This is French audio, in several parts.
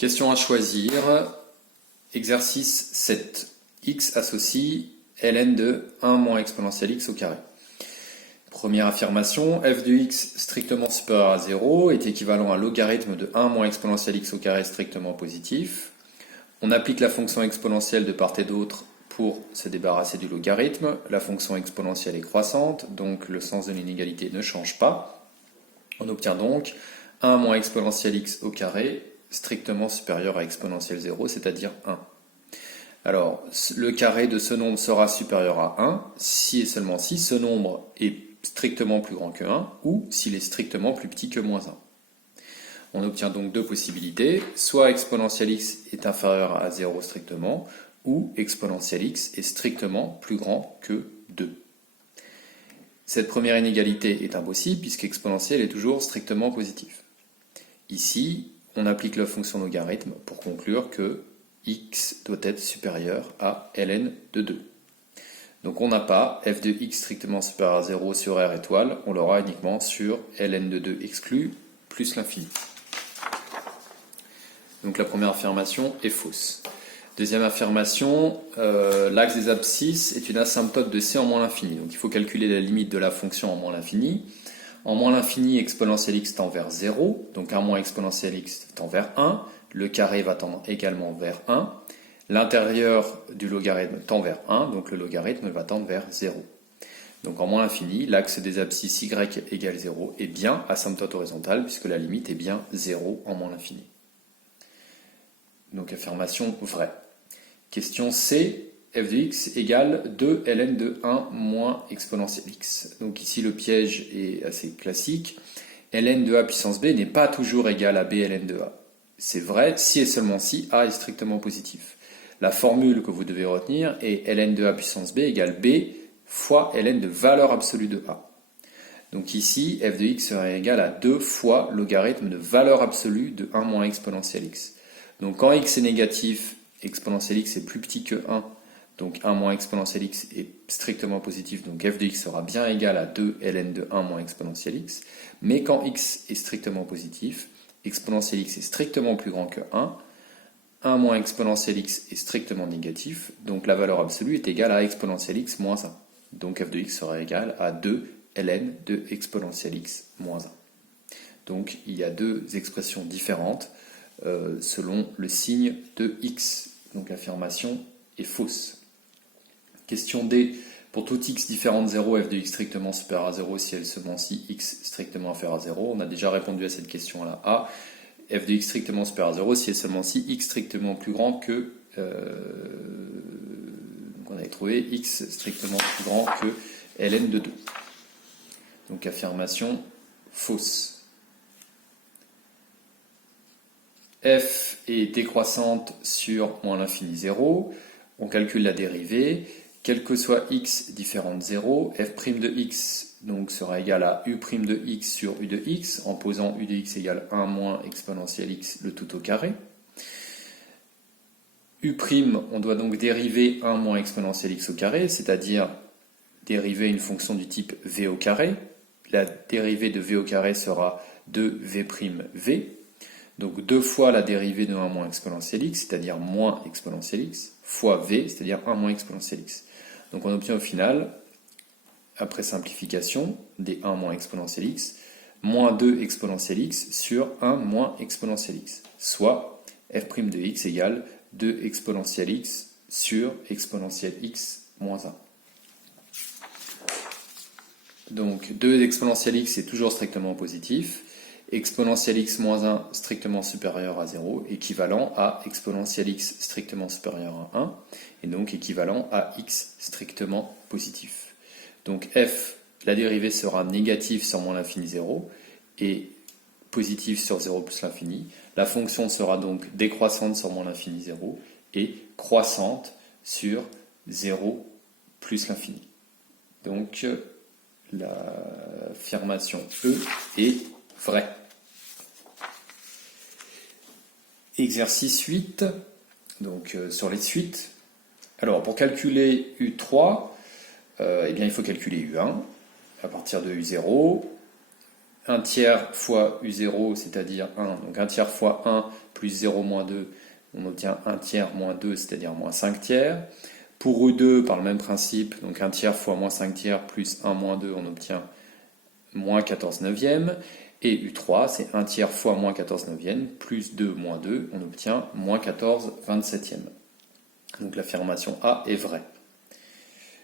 Question à choisir. Exercice 7. X associe ln de 1 moins exponentielle x au carré. Première affirmation, f de x strictement supérieur à 0 est équivalent à logarithme de 1 moins exponentielle x au carré strictement positif. On applique la fonction exponentielle de part et d'autre pour se débarrasser du logarithme. La fonction exponentielle est croissante, donc le sens de l'inégalité ne change pas. On obtient donc 1 moins exponentielle x au carré strictement supérieur à exponentielle 0, c'est-à-dire 1. Alors, le carré de ce nombre sera supérieur à 1 si et seulement si ce nombre est strictement plus grand que 1 ou s'il est strictement plus petit que moins 1. On obtient donc deux possibilités, soit exponentielle x est inférieur à 0 strictement, ou exponentielle x est strictement plus grand que 2. Cette première inégalité est impossible puisqu'exponentielle est toujours strictement positif. Ici, on applique la fonction logarithme pour conclure que x doit être supérieur à ln de 2. Donc on n'a pas f de x strictement supérieur à 0 sur r étoile, on l'aura uniquement sur ln de 2 exclu plus l'infini. Donc la première affirmation est fausse. Deuxième affirmation, l'axe des abscisses est une asymptote de c en moins l'infini. Donc il faut calculer la limite de la fonction en moins l'infini. En moins l'infini, exponentielle x tend vers 0, donc 1 moins exponentielle x tend vers 1. Le carré va tendre également vers 1. L'intérieur du logarithme tend vers 1, donc le logarithme va tendre vers 0. Donc en moins l'infini, l'axe des abscisses y égale 0 est bien asymptote horizontale puisque la limite est bien 0 en moins l'infini. Donc affirmation vraie. Question C, f de x égale 2 ln de 1 moins exponentielle x. Donc ici le piège est assez classique. Ln de a puissance b n'est pas toujours égal à b ln de a. C'est vrai si et seulement si a est strictement positif. La formule que vous devez retenir est ln de a puissance b égale b fois ln de valeur absolue de a. Donc ici, f de x serait égal à 2 fois logarithme de valeur absolue de 1 moins exponentielle x. Donc quand x est négatif, exponentielle x est plus petit que 1, donc 1 moins exponentielle x est strictement positif, donc f de x sera bien égal à 2 ln de 1 moins exponentielle x. Mais quand x est strictement positif, exponentielle x est strictement plus grand que 1, 1 moins exponentielle x est strictement négatif, donc la valeur absolue est égale à exponentielle x moins 1. Donc f de x sera égal à 2 ln de exponentielle x moins 1. Donc il y a deux expressions différentes selon le signe de x. Donc l'affirmation est fausse. Question D. Pour tout x différent de 0, f de x strictement supérieur à 0 si elle seulement si x strictement inférieur à 0. On a déjà répondu à cette question à la A. F de x strictement supérieur à 0 si et seulement si x strictement plus grand que... donc on avait trouvé x strictement plus grand que ln de 2. Donc affirmation fausse. F est décroissante sur moins l'infini 0. On calcule la dérivée. Quel que soit x différent de 0, f' de x donc, sera égal à u' de x sur u de x, en posant u de x égale 1 moins exponentielle x le tout au carré. U', on doit donc dériver 1 moins exponentielle x au carré, c'est-à-dire dériver une fonction du type v au carré. La dérivée de v au carré sera 2v'v. Donc 2 fois la dérivée de 1 moins exponentielle x, c'est-à-dire moins exponentielle x, fois v, c'est-à-dire 1 moins exponentielle x. Donc on obtient au final, après simplification, des 1 moins exponentielle x, moins 2 exponentielle x sur 1 moins exponentielle x, soit f' de x égale 2 exponentielle x sur exponentielle x moins 1. Donc 2 exponentielle x est toujours strictement positif. Exponentielle x moins 1 strictement supérieur à 0, équivalent à exponentielle x strictement supérieur à 1, et donc équivalent à x strictement positif. Donc f, la dérivée sera négative sur moins l'infini 0, et positive sur 0 plus l'infini. La fonction sera donc décroissante sur moins l'infini 0, et croissante sur 0 plus l'infini. Donc l'affirmation E est vraie. Exercice 8, donc sur les suites. Alors pour calculer U3, eh bien, il faut calculer U1 à partir de U0. 1 tiers fois U0, c'est-à-dire 1. Donc 1 tiers fois 1 plus 0 moins 2, on obtient 1 tiers moins 2, c'est-à-dire moins 5 tiers. Pour U2, par le même principe, donc 1 tiers fois moins 5 tiers plus 1 moins 2, on obtient moins 14 neuvième. Et U3, c'est 1 tiers fois moins 14 neuvième plus 2 moins 2, on obtient moins 14 27e. Donc l'affirmation A est vraie.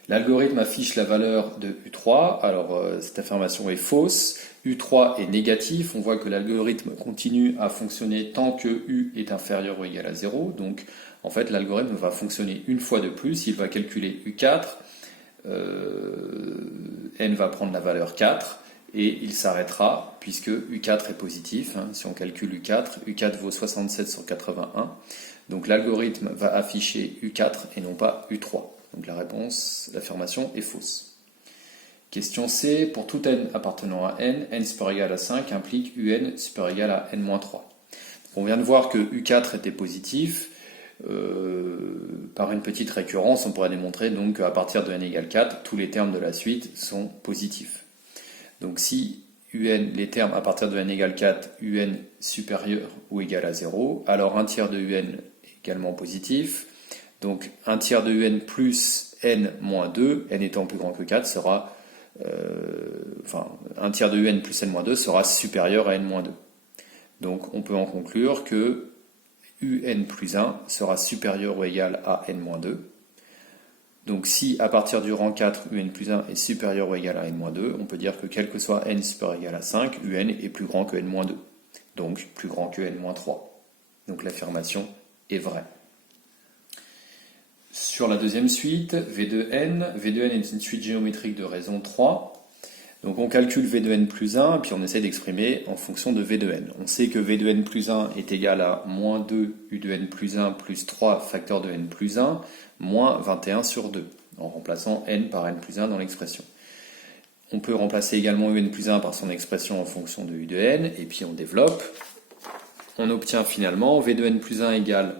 L'algorithme affiche la valeur de U3, alors cette affirmation est fausse. U3 est négatif, on voit que l'algorithme continue à fonctionner tant que U est inférieur ou égal à 0. Donc en fait l'algorithme va fonctionner une fois de plus, il va calculer U4, N va prendre la valeur 4, et il s'arrêtera puisque U4 est positif. Si on calcule U4, U4 vaut 67 sur 81. Donc l'algorithme va afficher U4 et non pas U3. Donc la réponse, l'affirmation est fausse. Question C. Pour tout n appartenant à n supérieur égal à 5 implique un supérieur égal à n-3. Donc on vient de voir que U4 était positif. Par une petite récurrence, on pourrait démontrer donc qu'à partir de n égale 4, tous les termes de la suite sont positifs. Donc si les termes à partir de n égale 4, un supérieur ou égal à 0, alors 1 tiers de un est également positif. Donc 1 tiers de un plus n moins 2, n étant plus grand que 4, sera 1 tiers de un plus n moins 2 sera supérieur à n moins 2. Donc on peut en conclure que un plus 1 sera supérieur ou égal à n moins 2. Donc si à partir du rang 4, un plus 1 est supérieur ou égal à n moins 2, on peut dire que quel que soit n supérieur ou égal à 5, un est plus grand que n moins 2. Donc plus grand que n moins 3. Donc l'affirmation est vraie. Sur la deuxième suite, V2n est une suite géométrique de raison 3. Donc on calcule V de n plus 1, puis on essaie d'exprimer en fonction de V de n. On sait que V de n plus 1 est égal à moins 2 U de n plus 1 plus 3 facteur de n plus 1, moins 21 sur 2, en remplaçant n par n plus 1 dans l'expression. On peut remplacer également UN plus 1 par son expression en fonction de U de n, et puis on développe. On obtient finalement V de n plus 1 égale,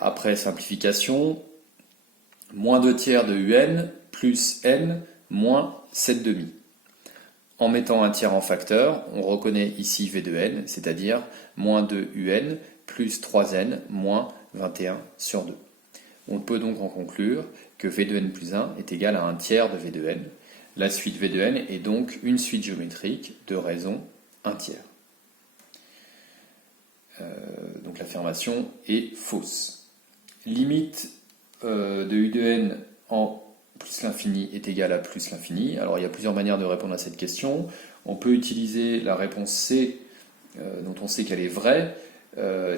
après simplification, moins 2 tiers de un plus n moins 7 demi. En mettant un tiers en facteur, on reconnaît ici V de n, c'est-à-dire moins 2 un plus 3n moins 21 sur 2. On peut donc en conclure que V de n plus 1 est égal à un tiers de V de n. La suite V de n est donc une suite géométrique de raison 1 tiers. Donc l'affirmation est fausse. Limite de U de n en plus l'infini est égal à plus l'infini. Alors il y a plusieurs manières de répondre à cette question. On peut utiliser la réponse C, dont on sait qu'elle est vraie.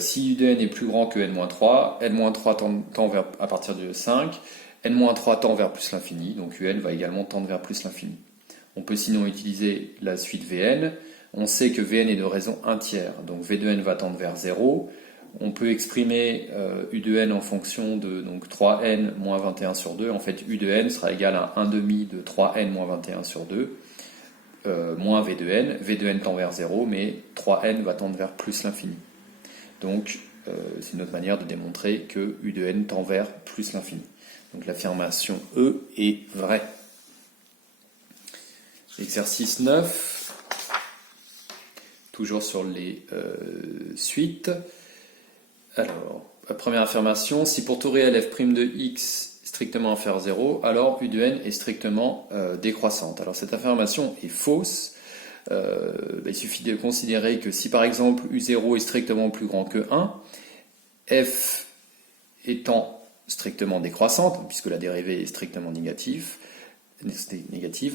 Si U de n est plus grand que n-3, n-3 tend vers, à partir de 5, n-3 tend vers plus l'infini, donc un va également tendre vers plus l'infini. On peut sinon utiliser la suite Vn. On sait que Vn est de raison 1 tiers, donc V de n va tendre vers 0. On peut exprimer U de n en fonction de donc, 3n moins 21 sur 2. En fait, U de n sera égal à 1 demi de 3n moins 21 sur 2, moins V de n. V de n tend vers 0, mais 3n va tendre vers plus l'infini. Donc, c'est une autre manière de démontrer que U de n tend vers plus l'infini. Donc, l'affirmation E est vraie. Exercice 9. Toujours sur les suites. Alors, la première affirmation, si pour tout réel f' de x strictement inférieur à 0, alors U de n est strictement décroissante. Alors cette affirmation est fausse. Il suffit de considérer que si par exemple U0 est strictement plus grand que 1, f étant strictement décroissante, puisque la dérivée est strictement négative,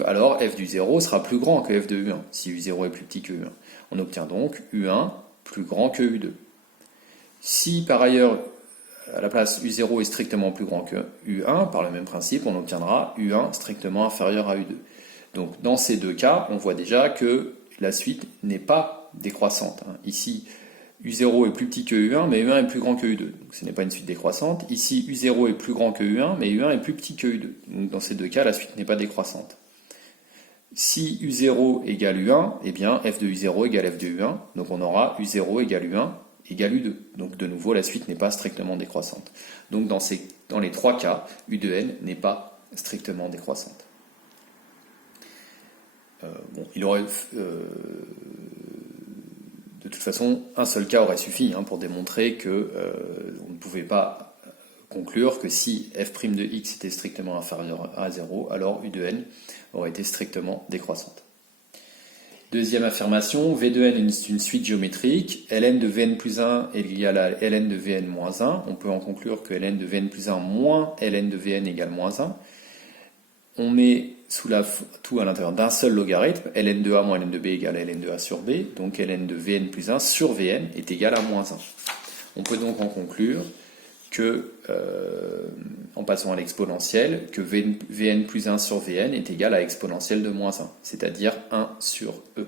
alors f du 0 sera plus grand que f de U1, si U0 est plus petit que U1. On obtient donc U1 plus grand que U2. Si par ailleurs, à la place U0 est strictement plus grand que U1, par le même principe, on obtiendra U1 strictement inférieur à U2. Donc dans ces deux cas, on voit déjà que la suite n'est pas décroissante. Ici, U0 est plus petit que U1, mais U1 est plus grand que U2. Donc ce n'est pas une suite décroissante. Ici, U0 est plus grand que U1, mais U1 est plus petit que U2. Donc dans ces deux cas, la suite n'est pas décroissante. Si U0 égale U1, eh bien f de U0 égale f de U1. Donc on aura U0 égale U1 égale U2. Donc de nouveau, la suite n'est pas strictement décroissante. Donc dans les trois cas, U de n n'est pas strictement décroissante. il aurait de toute façon, un seul cas aurait suffi pour démontrer que on ne pouvait pas conclure que si f' de x était strictement inférieur à 0, alors u de n aurait été strictement décroissante. Deuxième affirmation, v de n est une suite géométrique, ln de vn plus 1 est égal à ln de vn moins 1. On peut en conclure que ln de vn plus 1 moins ln de vn égale moins 1. On met tout à l'intérieur d'un seul logarithme, ln de a moins ln de b égale à ln de a sur b, donc ln de vn plus 1 sur vn est égal à moins 1. On peut donc en conclure que, en passant à l'exponentielle, que vn plus 1 sur vn est égal à exponentielle de moins 1, c'est-à-dire 1 sur e.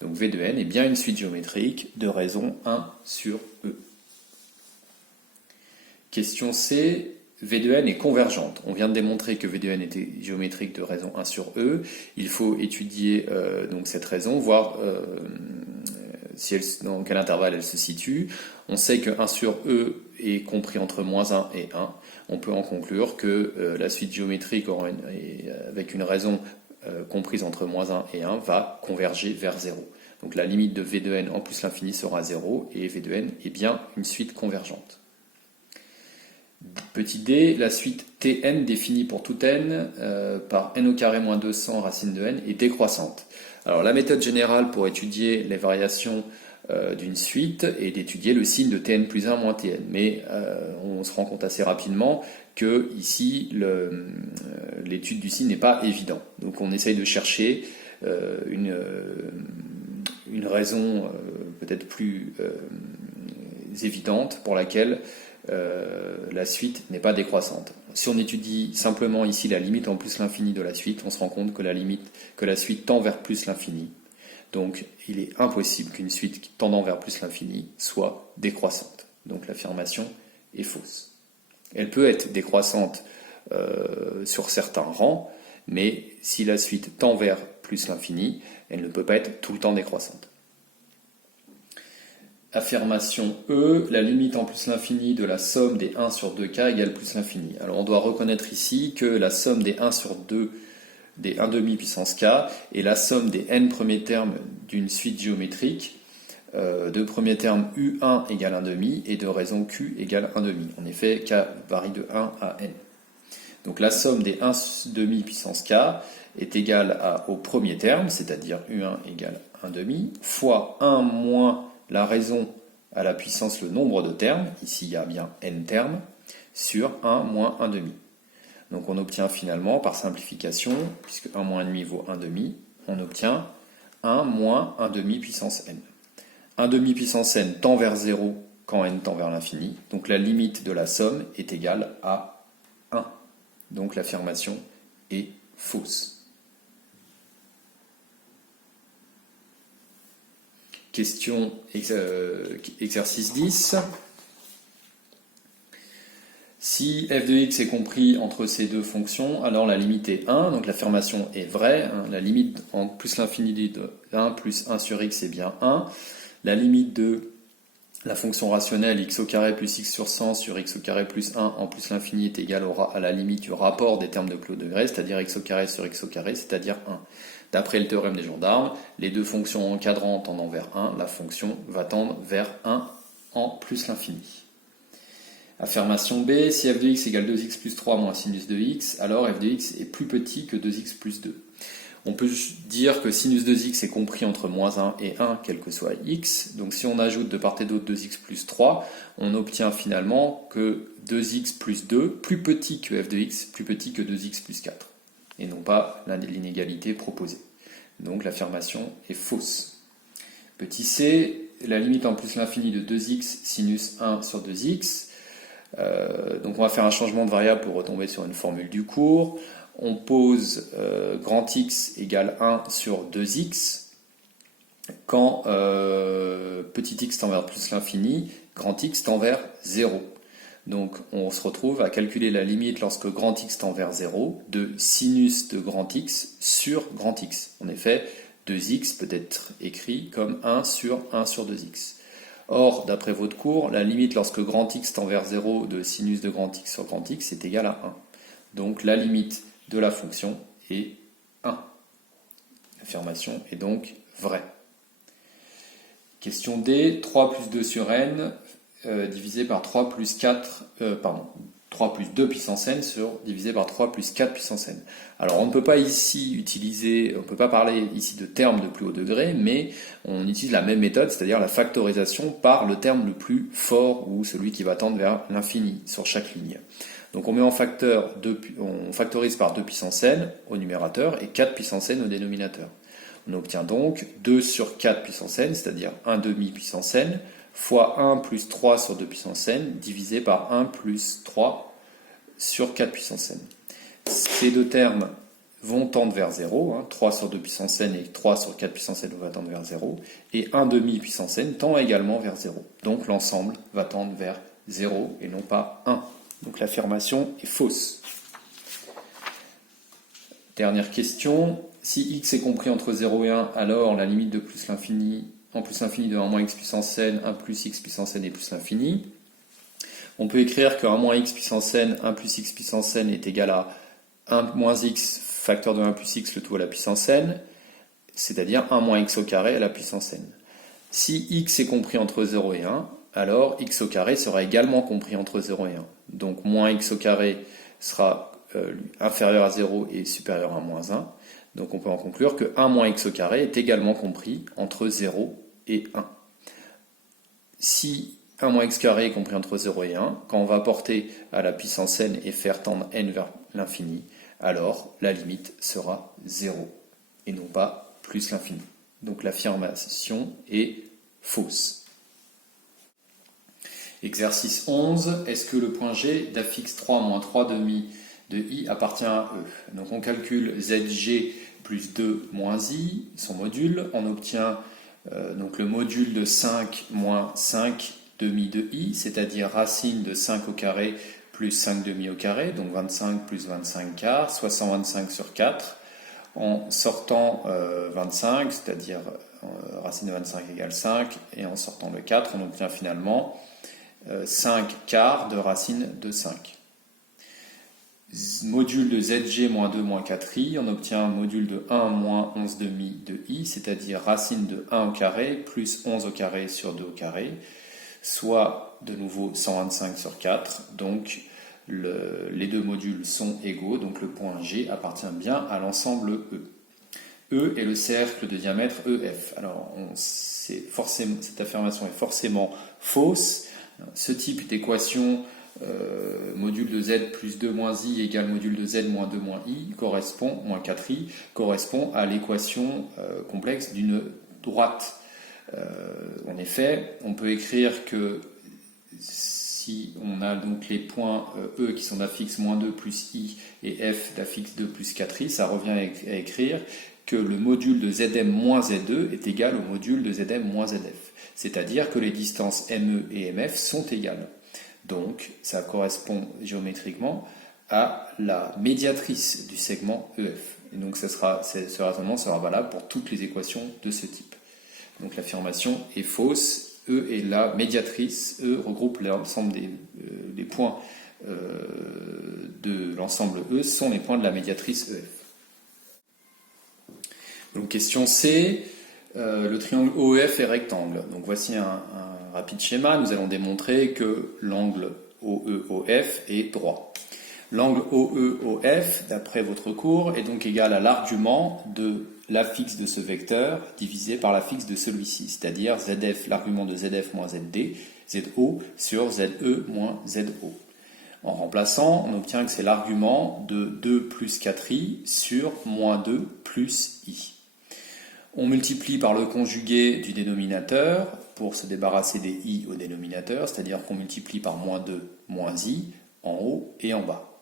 Donc v de n est bien une suite géométrique de raison 1 sur e. Question C. V de n est convergente. On vient de démontrer que V de n était géométrique de raison 1 sur E. Il faut étudier donc cette raison, voir dans quel intervalle elle se situe. On sait que 1 sur E est compris entre moins 1 et 1. On peut en conclure que la suite géométrique avec une raison comprise entre moins 1 et 1 va converger vers 0. Donc la limite de V de n en plus l'infini sera 0 et V de n est bien une suite convergente. Petit d, la suite Tn définie pour tout n par n au carré moins 200 racine de n est décroissante. Alors la méthode générale pour étudier les variations d'une suite est d'étudier le signe de Tn plus 1 moins Tn. Mais on se rend compte assez rapidement que ici l'étude du signe n'est pas évidente. Donc on essaye de chercher une raison peut-être plus évidente pour laquelle la suite n'est pas décroissante. Si on étudie simplement ici la limite en plus l'infini de la suite, on se rend compte que la suite tend vers plus l'infini. Donc il est impossible qu'une suite tendant vers plus l'infini soit décroissante. Donc l'affirmation est fausse. Elle peut être décroissante sur certains rangs, mais si la suite tend vers plus l'infini, elle ne peut pas être tout le temps décroissante. Affirmation E, la limite en plus l'infini de la somme des 1 sur 2k égale plus l'infini. Alors on doit reconnaître ici que la somme des 1 sur 2 des 1 demi puissance k est la somme des n premiers termes d'une suite géométrique de premier terme u1 égale 1 demi et de raison q égale 1 demi. En effet, k varie de 1 à n. Donc la somme des 1 demi puissance k est égale au premier terme, c'est-à-dire u1 égale 1 demi, fois 1 moins la raison à la puissance le nombre de termes, ici il y a bien n termes, sur 1 moins 1 demi. Donc on obtient finalement, par simplification, puisque 1 moins 1 demi vaut 1 demi, on obtient 1 moins 1 demi puissance n. 1 demi puissance n tend vers 0 quand n tend vers l'infini, donc la limite de la somme est égale à 1. Donc l'affirmation est fausse. Question exercice 10. Si f de x est compris entre ces deux fonctions, alors la limite est 1, donc l'affirmation est vraie. La limite en plus l'infini de 1 plus 1 sur x est bien 1. La limite de la fonction rationnelle x au carré plus x sur 100 sur x au carré plus 1 en plus l'infini est égale à la limite du rapport des termes de Claude Degré, c'est-à-dire x au carré sur x au carré, c'est-à-dire 1. D'après le théorème des gendarmes, les deux fonctions encadrantes tendant vers 1, la fonction va tendre vers 1 en plus l'infini. Affirmation B, si f de x égale 2x plus 3 moins sinus de x, alors f de x est plus petit que 2x plus 2. On peut dire que sinus de x est compris entre moins 1 et 1, quel que soit x. Donc si on ajoute de part et d'autre 2x plus 3, on obtient finalement que 2x plus 2, plus petit que f de x, plus petit que 2x plus 4. Et non pas l'inégalité proposée. Donc l'affirmation est fausse. Petit c, la limite en plus l'infini de 2x sinus 1 sur 2x. Donc on va faire un changement de variable pour retomber sur une formule du cours. On pose grand X égale 1 sur 2x quand petit x tend vers plus l'infini, grand X tend vers 0. Donc on se retrouve à calculer la limite lorsque grand X tend vers 0 de sinus de grand X sur grand X. En effet, 2x peut être écrit comme 1 sur 2x. Or, d'après votre cours, la limite lorsque grand X tend vers 0 de sinus de grand X sur grand X est égale à 1. Donc la limite de la fonction est 1. L'affirmation est donc vraie. Question D, 3 plus 2 sur n divisé par 3 plus 4, 3 plus 2 puissance n divisé par 3 plus 4 puissance n. Alors on ne peut pas ici on ne peut pas parler ici de termes de plus haut degré, mais on utilise la même méthode, c'est-à-dire la factorisation par le terme le plus fort ou celui qui va tendre vers l'infini sur chaque ligne. Donc on factorise par 2 puissance n au numérateur et 4 puissance n au dénominateur. On obtient donc 2 sur 4 puissance n, c'est-à-dire 1 demi puissance n, fois 1 plus 3 sur 2 puissance n, divisé par 1 plus 3 sur 4 puissance n. Ces deux termes vont tendre vers 0, 3 sur 2 puissance n et 3 sur 4 puissance n vont tendre vers 0, et 1 demi puissance n tend également vers 0. Donc l'ensemble va tendre vers 0 et non pas 1. Donc l'affirmation est fausse. Dernière question. Si x est compris entre 0 et 1, alors la limite de plus l'infini, en plus l'infini de 1 moins x puissance n, 1 plus x puissance n et plus l'infini. On peut écrire que 1 moins x puissance n, 1 plus x puissance n est égal à 1 moins x facteur de 1 plus x le tout à la puissance n, c'est-à-dire 1 moins x au carré à la puissance n. Si x est compris entre 0 et 1, alors x au carré sera également compris entre 0 et 1. Donc moins x au carré sera inférieur à 0 et supérieur à moins 1. Donc on peut en conclure que 1 moins x au carré est également compris entre 0 et 1. Si 1 moins x carré est compris entre 0 et 1, quand on va porter à la puissance n et faire tendre n vers l'infini, alors la limite sera 0 et non pas plus l'infini. Donc l'affirmation est fausse. Exercice 11. Est-ce que le point G d'affixe 3 moins 3 demi de i appartient à E? Donc on calcule zg plus 2 moins i, son module. On obtient donc le module de 5 moins 5 demi de i, c'est-à-dire racine de 5 au carré plus 5 demi au carré, donc 25 plus 25 quarts, soit 125 sur 4. En sortant 25, c'est-à-dire racine de 25 égale 5, et en sortant le 4, on obtient finalement 5 quarts de racine de 5. Module de zg moins 2 moins 4i, on obtient un module de 1 moins 11 demi de i, c'est-à-dire racine de 1 au carré plus 11 au carré sur 2 au carré, soit de nouveau 125 sur 4. Donc les deux modules sont égaux, donc le point G appartient bien à l'ensemble E. E est le cercle de diamètre EF. Alors cette affirmation est forcément fausse. Ce type d'équation module de z plus 2 moins i égale module de z moins 2 moins i correspond, moins 4i, correspond à l'équation complexe d'une droite. En effet, on peut écrire que si on a donc les points E qui sont d'affixe moins 2 plus i et f d'affixe 2 plus 4i, ça revient à écrire que le module de Zm moins Z2 est égal au module de Zm moins Zf. C'est-à-dire que les distances ME et MF sont égales. Donc, ça correspond géométriquement à la médiatrice du segment EF. Et donc, ce raisonnement sera valable pour toutes les équations de ce type. Donc, l'affirmation est fausse. E est la médiatrice. E regroupe l'ensemble des points de l'ensemble E sont les points de la médiatrice EF. Donc, question C. Le triangle OEF est rectangle. Donc voici un rapide schéma. Nous allons démontrer que l'angle OEOF est droit. L'angle OEOF, d'après votre cours, est donc égal à l'argument de l'affixe de ce vecteur divisé par l'affixe de celui-ci, c'est-à-dire ZF, l'argument de ZF moins ZD, ZO sur ZE moins ZO. En remplaçant, on obtient que c'est l'argument de 2 plus 4i sur moins 2 plus i. On multiplie par le conjugué du dénominateur pour se débarrasser des i au dénominateur, c'est-à-dire qu'on multiplie par moins 2 moins i en haut et en bas.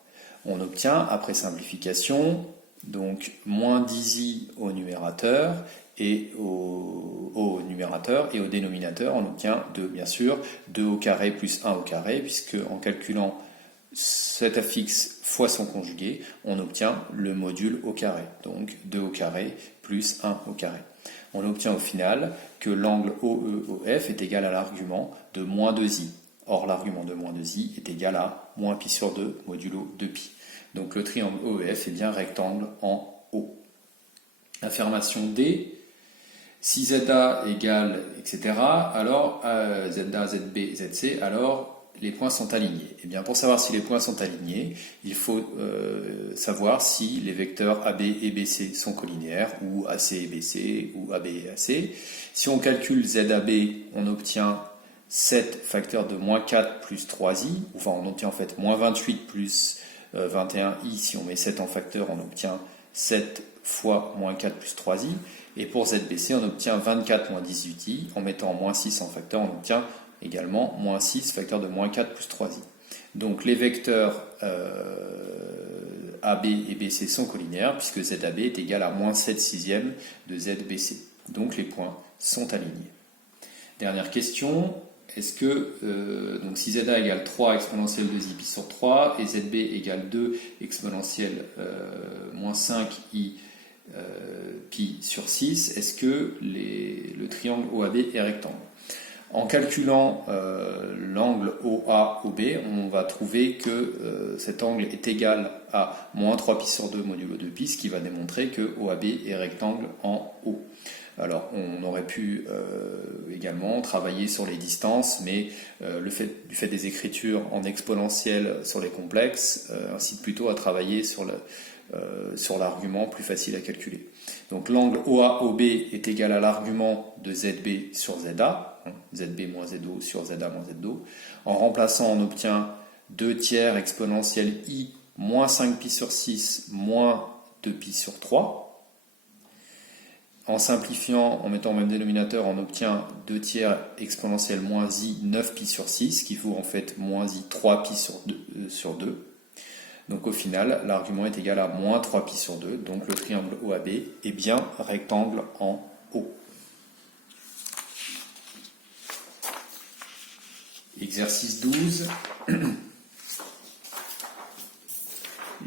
On obtient, après simplification, donc moins 10i au numérateur et au numérateur et au dénominateur, on obtient bien sûr 2 au carré plus 1 au carré, puisque en calculant cet affixe fois son conjugué, on obtient le module au carré, donc 2 au carré plus 1 au carré. On obtient au final que l'angle OEOF est égal à l'argument de moins 2i. Or, l'argument de moins 2i est égal à moins pi sur 2 modulo 2pi. Donc le triangle OEF est bien rectangle en O. Affirmation D. Si ZA égale, etc., alors ZA, ZB, ZC, alors les points sont alignés. Et bien pour savoir si les points sont alignés, il faut savoir si les vecteurs AB et BC sont collinéaires, ou AC et BC, ou AB et AC. Si on calcule ZAB, on obtient 7 facteurs de moins 4 plus 3i, enfin on obtient en fait moins 28 plus 21i. Si on met 7 en facteur, on obtient 7 fois moins 4 plus 3i. Et pour ZBC, on obtient 24 moins 18i. En mettant moins 6 en facteur, on obtient également moins 6 facteur de moins 4 plus 3i. Donc les vecteurs AB et BC sont collinaires puisque ZAB est égal à moins 7 sixièmes de ZBC. Donc les points sont alignés. Dernière question. Est-ce que, donc si ZA égale 3 exponentielle 2i pi sur 3 et ZB égale 2 exponentielle moins 5i pi sur 6, est-ce que le triangle OAB est rectangle? En calculant l'angle OA-OB, on va trouver que cet angle est égal à moins 3 pi sur 2 modulo 2 pi, ce qui va démontrer que OAB est rectangle en O. Alors, on aurait pu également travailler sur les distances, mais du fait des écritures en exponentielle sur les complexes incite plutôt à travailler sur l'argument plus facile à calculer. Donc l'angle OA-OB est égal à l'argument de ZB sur ZA, ZB moins ZO sur ZA moins ZO. En remplaçant, on obtient 2 tiers exponentielle I moins 5 pi sur 6 moins 2 pi sur 3. En simplifiant, en mettant au même dénominateur, on obtient 2 tiers exponentielle moins I 9 pi sur 6, qui vaut en fait moins I 3 pi sur 2. Donc au final, l'argument est égal à moins 3 pi sur 2, donc le triangle OAB est bien rectangle en O. Exercice 12.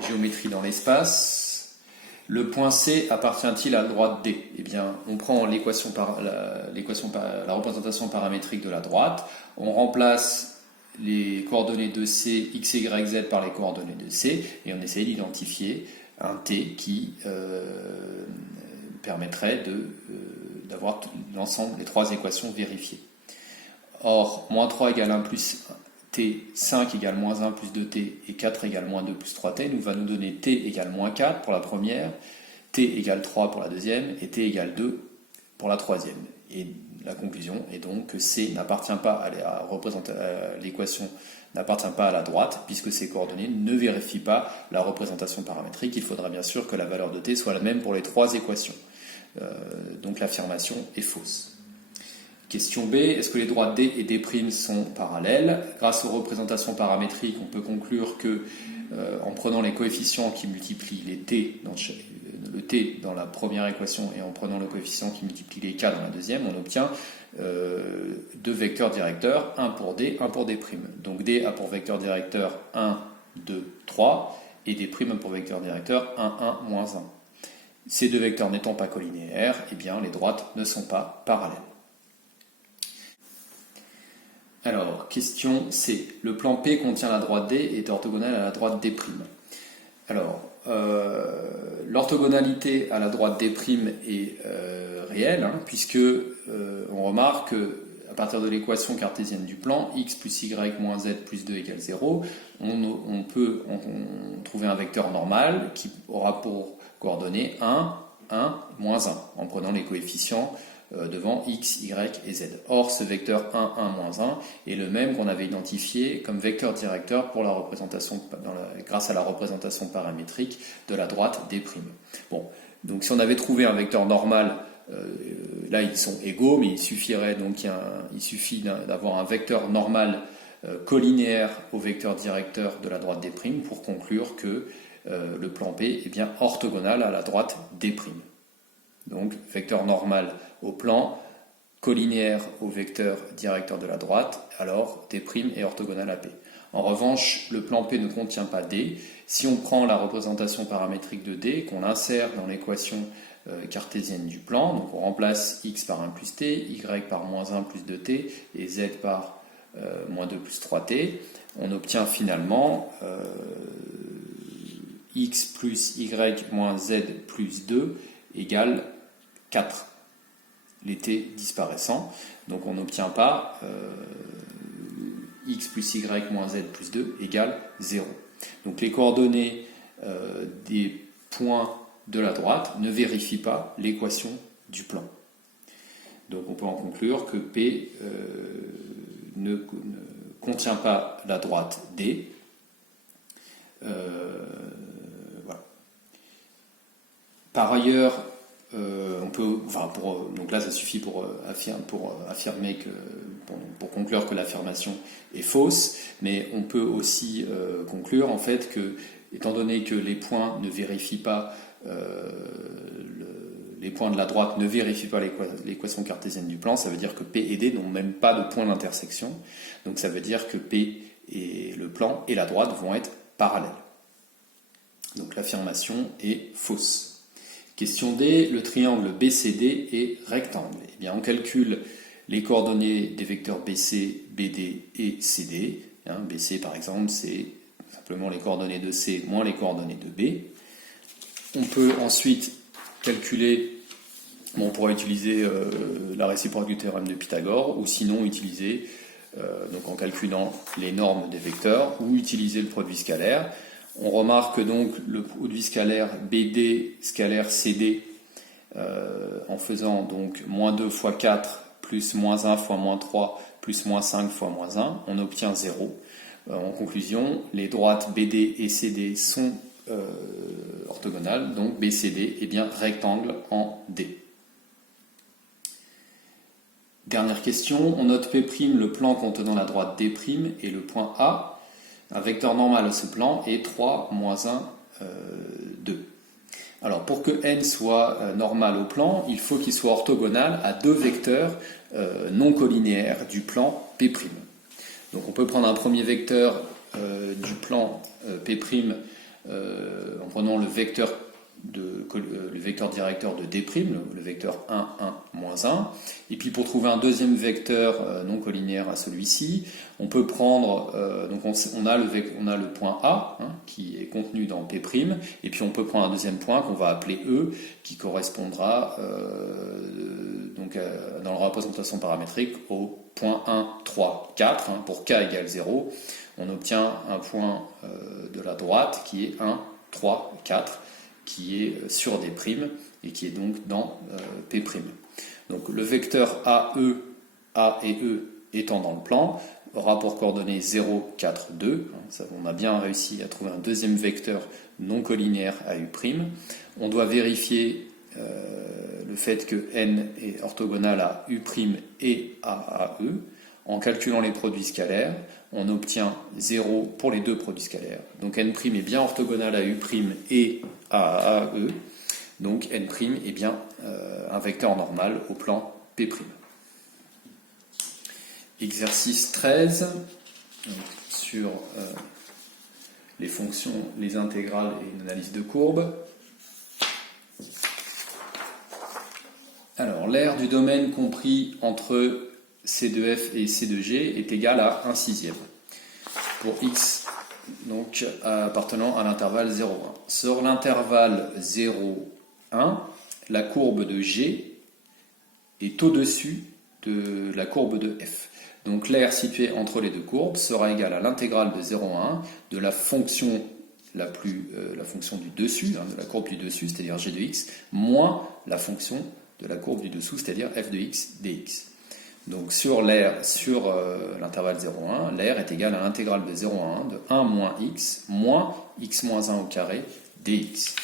Géométrie dans l'espace. Le point C appartient-il à la droite D? Eh bien, on prend la représentation paramétrique de la droite, on remplace les coordonnées de C, X, Y, Z par les coordonnées de C, et on essaye d'identifier un T qui permettrait d'avoir l'ensemble des 3 équations vérifiées. Or, moins 3 égale 1 plus T, 5 égale moins 1 plus 2T et 4 égale moins 2 plus 3T va nous donner T égale moins 4 pour la première, T égale 3 pour la deuxième et T égale 2 pour la troisième. Et la conclusion est donc que C n'appartient pas à l'équation, n'appartient pas à la droite puisque ces coordonnées ne vérifient pas la représentation paramétrique. Il faudra bien sûr que la valeur de T soit la même pour les 3 équations. Donc l'affirmation est fausse. Question B, est-ce que les droites D et D' sont parallèles? Grâce aux représentations paramétriques, on peut conclure que, en prenant les coefficients qui multiplient le T dans la première équation et en prenant le coefficient qui multiplie les K dans la deuxième, on obtient 2 vecteurs directeurs, un pour D, un pour D'. Donc D a pour vecteur directeur 1, 2, 3 et D' a pour vecteur directeur 1, 1, moins 1. Ces 2 vecteurs n'étant pas collinéaires, eh bien les droites ne sont pas parallèles. Alors, question C. Le plan P contient la droite D et est orthogonale à la droite D'. Alors, l'orthogonalité à la droite D' est réelle, puisque on remarque qu'à partir de l'équation cartésienne du plan, x plus y moins z plus 2 égale 0, on peut trouver un vecteur normal qui aura pour coordonnées 1, 1, moins 1, en prenant les coefficients devant x, y et z. Or, ce vecteur 1, 1, moins 1 est le même qu'on avait identifié comme vecteur directeur pour la représentation, grâce à la représentation paramétrique de la droite D'. Bon, donc si on avait trouvé un vecteur normal, là ils sont égaux, mais il suffit d'avoir un vecteur normal collinéaire au vecteur directeur de la droite D' pour conclure que le plan P est bien orthogonal à la droite D'. Donc, vecteur normal au plan, collinéaire au vecteur directeur de la droite, alors D' est orthogonal à P. En revanche, le plan P ne contient pas D. Si on prend la représentation paramétrique de D, qu'on insère dans l'équation cartésienne du plan, donc on remplace x par 1 plus t, y par moins 1 plus 2t et z par moins 2 plus 3t, on obtient finalement x plus y moins z plus 2 égale 4. Les t disparaissant. Donc on n'obtient pas x plus y moins z plus 2 égale 0. Donc les coordonnées des points de la droite ne vérifient pas l'équation du plan. Donc on peut en conclure que P ne contient pas la droite D. Voilà. Par ailleurs, on peut, donc là ça suffit pour affirmer que, pour conclure que l'affirmation est fausse, mais on peut aussi conclure en fait que, étant donné que les points ne vérifient pas les points de la droite ne vérifient pas l'équation cartésienne du plan, ça veut dire que P et D n'ont même pas de point d'intersection. Donc ça veut dire que P et le plan et la droite vont être parallèles. Donc l'affirmation est fausse. Question D, le triangle BCD est rectangle. Eh bien, on calcule les coordonnées des vecteurs BC, BD et CD. BC par exemple, c'est simplement les coordonnées de C moins les coordonnées de B. On peut ensuite calculer, on pourrait utiliser la réciproque du théorème de Pythagore, ou sinon utiliser, donc en calculant les normes des vecteurs, ou utiliser le produit scalaire. On remarque donc le produit scalaire BD scalaire CD en faisant donc moins 2 fois 4 plus moins 1 fois moins 3 plus moins 5 fois moins 1, on obtient 0. En conclusion, les droites BD et CD sont orthogonale, donc BCD est bien rectangle en D. Dernière question, on note P', le plan contenant la droite D' et le point A. Un vecteur normal à ce plan est 3, moins 1, 2. Alors pour que n soit normal au plan, il faut qu'il soit orthogonal à deux vecteurs non collinéaires du plan P'. Donc on peut prendre un premier vecteur du plan P' en prenant le vecteur directeur de D', le vecteur 1, 1, moins 1. Et puis pour trouver un deuxième vecteur non collinéaire à celui-ci, on peut prendre, donc on a le point A qui est contenu dans P', et puis on peut prendre un deuxième point qu'on va appeler E, qui correspondra dans la représentation paramétrique au point 1, 3, 4, pour k égale 0. On obtient un point de la droite qui est 1, 3, 4, qui est sur D' et qui est donc dans P'. Donc le vecteur A et E étant dans le plan, rapport coordonnées 0, 4, 2, on a bien réussi à trouver un deuxième vecteur non collinéaire à U'. On doit vérifier le fait que n est orthogonal à U' et à E. En calculant les produits scalaires, on obtient 0 pour les deux produits scalaires. Donc n' est bien orthogonal à U' et à E. Donc n' est bien un vecteur normal au plan P'. Exercice 13, donc, sur les fonctions, les intégrales et une analyse de courbe. Alors, l'aire du domaine compris entre C2F et C2G est égal à 1 sixième pour x donc appartenant à l'intervalle 0,1. Sur l'intervalle 0,1, la courbe de G est au-dessus de la courbe de F. Donc l'aire située entre les deux courbes sera égale à l'intégrale de 0,1 de la fonction la fonction du dessus, de la courbe du dessus, c'est-à-dire g de x, moins la fonction de la courbe du dessous, c'est-à-dire f de x dx. Donc sur l'intervalle 0,1, l'aire est égale à l'intégrale de 0,1 de 1 moins x moins 1 au carré dx.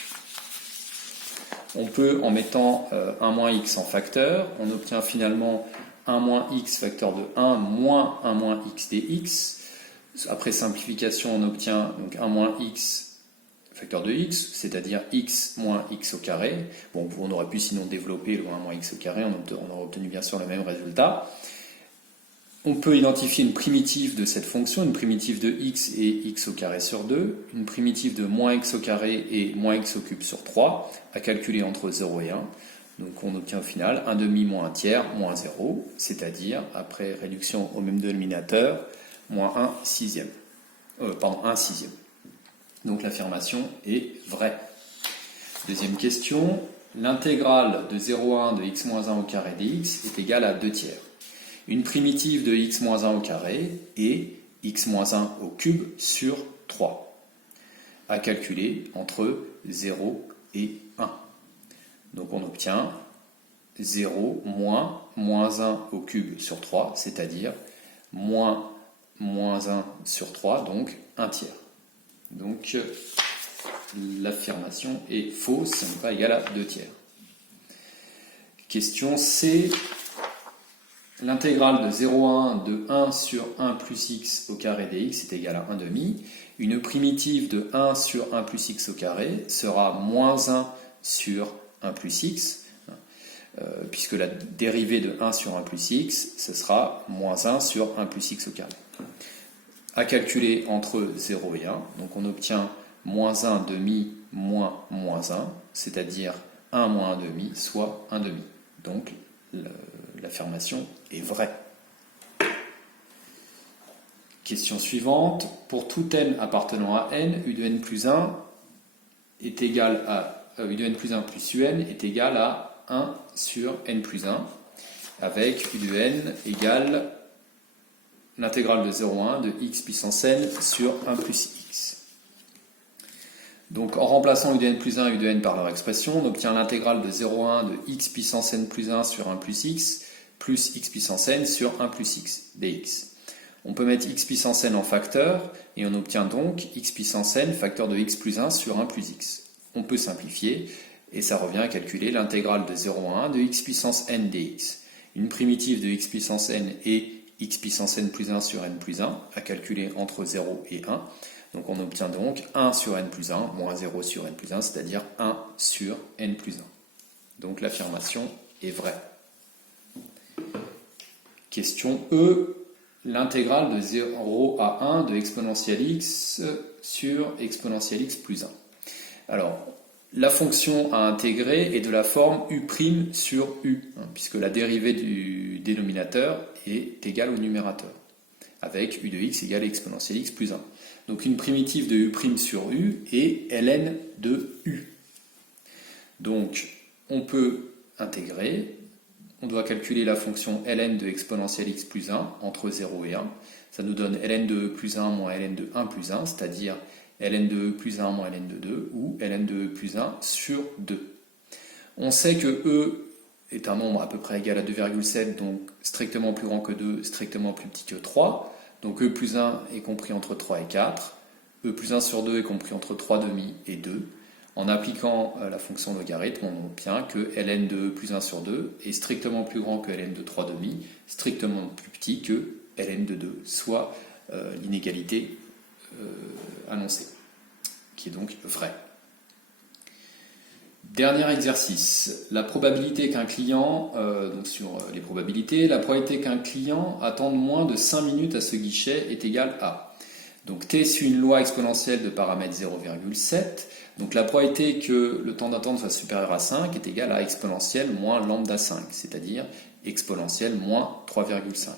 On peut, en mettant 1 moins x en facteur, on obtient finalement 1 moins x facteur de 1 moins 1 moins x dx. Après simplification, on obtient donc 1 moins x facteur de x, c'est-à-dire x moins x au carré. Bon, on aurait pu sinon développer le 1 moins x au carré, on aurait obtenu bien sûr le même résultat. On peut identifier une primitive de cette fonction, une primitive de x et x au carré sur 2, une primitive de moins x au carré et moins x au cube sur 3, à calculer entre 0 et 1. Donc on obtient au final 1 demi moins 1 tiers moins 0, c'est-à-dire, après réduction au même dénominateur, moins 1 sixième. 1 sixième. Donc l'affirmation est vraie. Deuxième question, l'intégrale de 0,1 de x-1 au carré dx est égale à 2 tiers. Une primitive de x-1 au carré est x-1 au cube sur 3, à calculer entre 0 et 1. Donc on obtient 0 moins 1 au cube sur 3, c'est-à-dire moins 1 sur 3, donc 1 tiers. Donc l'affirmation est fausse, ce n'est pas égal à 2 tiers. Question C. L'intégrale de 0,1 de 1 sur 1 plus x au carré dx est égale à 1 demi. Une primitive de 1 sur 1 plus x au carré sera moins 1 sur 1 plus x, puisque la dérivée de 1 sur 1 plus x, ce sera moins 1 sur 1 plus x au carré. À calculer entre 0 et 1, donc on obtient moins 1 demi moins 1, c'est-à-dire 1 moins 1 demi, soit 1 demi. Donc l'affirmation est vraie. Question suivante. Pour tout n appartenant à n, u de n plus 1 est égal à u de n plus 1 plus un est égal à 1 sur n plus 1, avec u de n égale l'intégrale de 0,1 de x puissance n sur 1 plus x. Donc en remplaçant u de n plus 1 et u de n par leur expression, on obtient l'intégrale de 0,1 de x puissance n plus 1 sur 1 plus x puissance n sur 1 plus x dx. On peut mettre x puissance n en facteur et on obtient donc x puissance n facteur de x plus 1 sur 1 plus x. On peut simplifier et ça revient à calculer l'intégrale de 0,1 de x puissance n dx. Une primitive de x puissance n est x puissance n plus 1 sur n plus 1 à calculer entre 0 et 1. Donc on obtient donc 1 sur n plus 1 moins 0 sur n plus 1, c'est-à-dire 1 sur n plus 1. Donc l'affirmation est vraie. Question E. L'intégrale de 0 à 1 de exponentielle x sur exponentielle x plus 1. Alors, la fonction à intégrer est de la forme u' sur u, puisque la dérivée du dénominateur est égale au numérateur, avec u de x égale exponentielle x plus 1. Donc une primitive de u' sur u est ln de u. Donc on peut intégrer, on doit calculer la fonction ln de exponentielle x plus 1 entre 0 et 1. Ça nous donne ln de e plus 1 moins ln de 1 plus 1, c'est-à-dire ln de e plus 1 moins ln de 2 ou ln de e plus 1 sur 2. On sait que e est un nombre à peu près égal à 2,7, donc strictement plus grand que 2, strictement plus petit que 3. Donc e plus 1 est compris entre 3 et 4. E plus 1 sur 2 est compris entre 3 demi et 2. En appliquant la fonction logarithme, on obtient que ln de e plus 1 sur 2 est strictement plus grand que ln de 3 demi, strictement plus petit que ln de 2, soit l'inégalité annoncée, qui est donc vraie. Dernier exercice, la probabilité qu'un client, donc sur les probabilités, la probabilité qu'un client attende moins de 5 minutes à ce guichet est égale à. Donc t suit une loi exponentielle de paramètre 0,7. Donc la probabilité que le temps d'attente soit supérieur à 5 est égale à exponentielle moins lambda 5, c'est-à-dire exponentielle moins 3,5.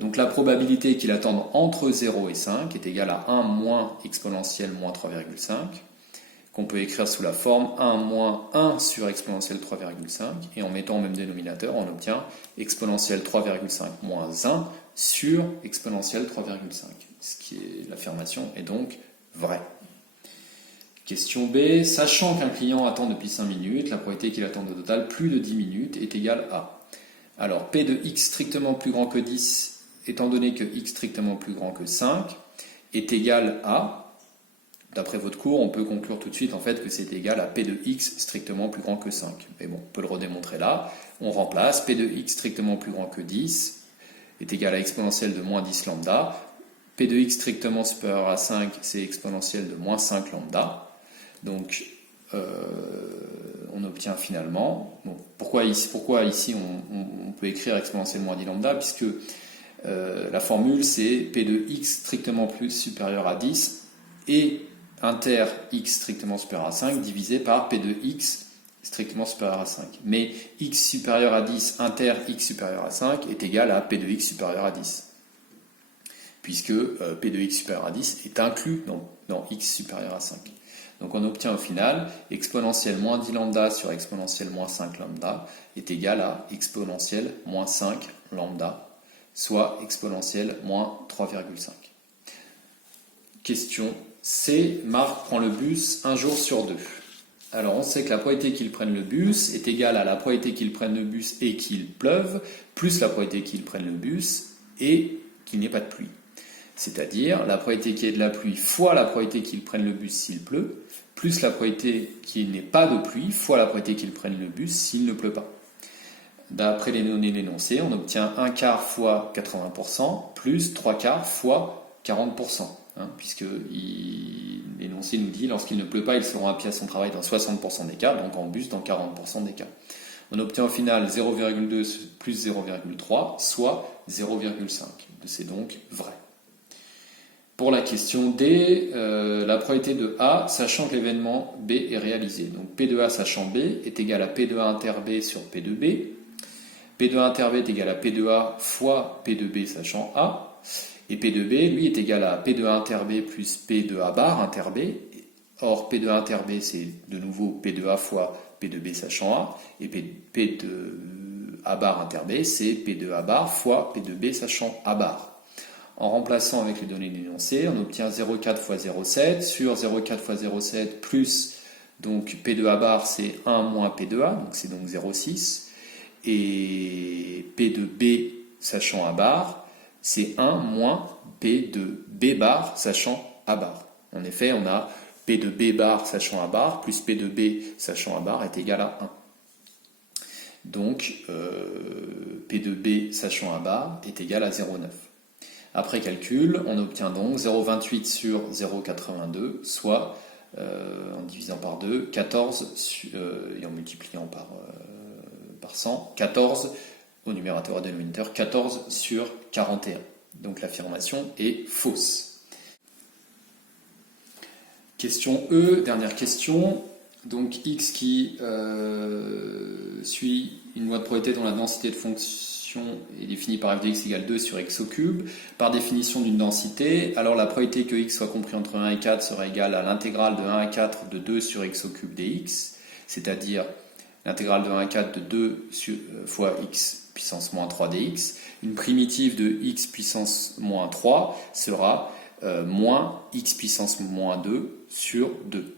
Donc la probabilité qu'il attende entre 0 et 5 est égale à 1 moins exponentielle moins 3,5, qu'on peut écrire sous la forme 1 moins 1 sur exponentielle 3,5, et en mettant au même dénominateur, on obtient exponentielle 3,5 moins 1 sur exponentielle 3,5. Ce qui est l'affirmation est donc vraie. Question B. Sachant qu'un client attend depuis 5 minutes, la probabilité qu'il attende au total plus de 10 minutes est égale à. Alors, P de x strictement plus grand que 10, étant donné que x strictement plus grand que 5, est égal à, d'après votre cours, on peut conclure tout de suite en fait que c'est égal à P de x strictement plus grand que 5. Mais bon, on peut le redémontrer là. On remplace P de x strictement plus grand que 10 est égal à exponentielle de moins 10 lambda. P de x strictement supérieur à 5, c'est exponentielle de moins 5 lambda. Donc, on obtient finalement... Donc, pourquoi ici on peut écrire exponentielle moins 10 lambda, puisque la formule c'est P de x strictement plus supérieur à 10 et inter x strictement supérieur à 5 divisé par P de x strictement supérieur à 5. Mais x supérieur à 10 inter x supérieur à 5 est égal à P de x supérieur à 10. Puisque P de x supérieur à 10 est inclus dans x supérieur à 5. Donc on obtient au final exponentielle moins 10 lambda sur exponentielle moins 5 lambda est égal à exponentielle moins 5 lambda, soit exponentielle moins 3,5. Question C. Marc prend le bus un jour sur deux. Alors on sait que la probabilité qu'il prenne le bus est égale à la probabilité qu'il prenne le bus et qu'il pleuve, plus la probabilité qu'il prenne le bus et qu'il n'y ait pas de pluie. C'est-à-dire la probabilité qu'il y ait de la pluie fois la probabilité qu'il prenne le bus s'il pleut, plus la probabilité qu'il n'ait pas de pluie fois la probabilité qu'il prenne le bus s'il ne pleut pas. D'après les données de l'énoncé, on obtient 1 quart fois 80% plus 3 quarts fois 40%. Puisque l'énoncé nous dit lorsqu'il ne pleut pas, ils seront à pied à son travail dans 60% des cas, donc en bus dans 40% des cas. On obtient au final 0,2 plus 0,3, soit 0,5. C'est donc vrai. Pour la question D, la probabilité de A, sachant que l'événement B est réalisé. Donc P de A sachant B est égal à P de A inter B sur P de B. P de A inter B est égal à P de A fois P de B sachant A. Et P de B, lui, est égal à P de A inter B plus P de A bar inter B. Or, P de A inter B, c'est de nouveau P de A fois P de B sachant A. Et P de A bar inter B, c'est P de A bar fois P de B sachant A bar. En remplaçant avec les données de l'énoncé, on obtient 0,4 fois 0,7 sur 0,4 fois 0,7 plus donc P de A bar, c'est 1 moins P de A, donc c'est donc 0,6. Et P de B sachant A bar, c'est 1 moins P de B bar sachant A bar. En effet, on a P de B bar sachant A bar plus P de B sachant A bar est égal à 1. Donc, P de B sachant A bar est égal à 0,9. Après calcul, on obtient donc 0,28 sur 0,82, soit, en divisant par 2, 14, et en multipliant par 100, 14 au numérateur et dénominateur, 14 sur 41. Donc l'affirmation est fausse. Question E, dernière question. Donc x qui suit une loi de probabilité dont la densité de fonction est définie par f de x égale 2 sur x au cube. Par définition d'une densité, alors la probabilité que x soit compris entre 1 et 4 sera égale à l'intégrale de 1 à 4 de 2 sur x au cube dx, c'est-à-dire l'intégrale de 1 à 4 de 2 fois x puissance moins 3 dx. Une primitive de x puissance moins 3 sera moins x puissance moins 2 sur 2.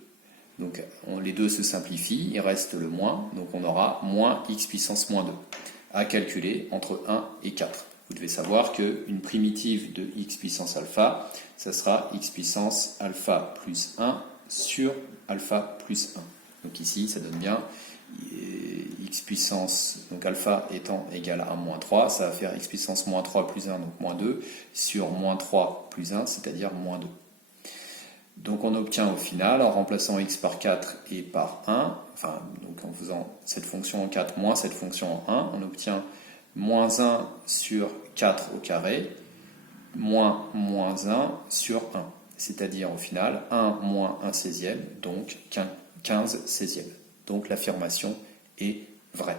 Donc les deux se simplifient, il reste le moins, donc on aura moins x puissance moins 2 à calculer entre 1 et 4. Vous devez savoir qu'une primitive de x puissance alpha, ça sera x puissance alpha plus 1 sur alpha plus 1. Donc ici, ça donne bien x puissance, donc alpha étant égal à moins 3, ça va faire x puissance moins 3 plus 1, donc moins 2, sur moins 3 plus 1, c'est-à-dire moins 2. Donc on obtient au final, en remplaçant x par 4 et par 1, donc en faisant cette fonction en 4 moins cette fonction en 1, on obtient moins 1 sur 4 au carré, moins 1 sur 1. C'est-à-dire au final 1 moins 1 16e, donc 15 16e. Donc l'affirmation est vraie.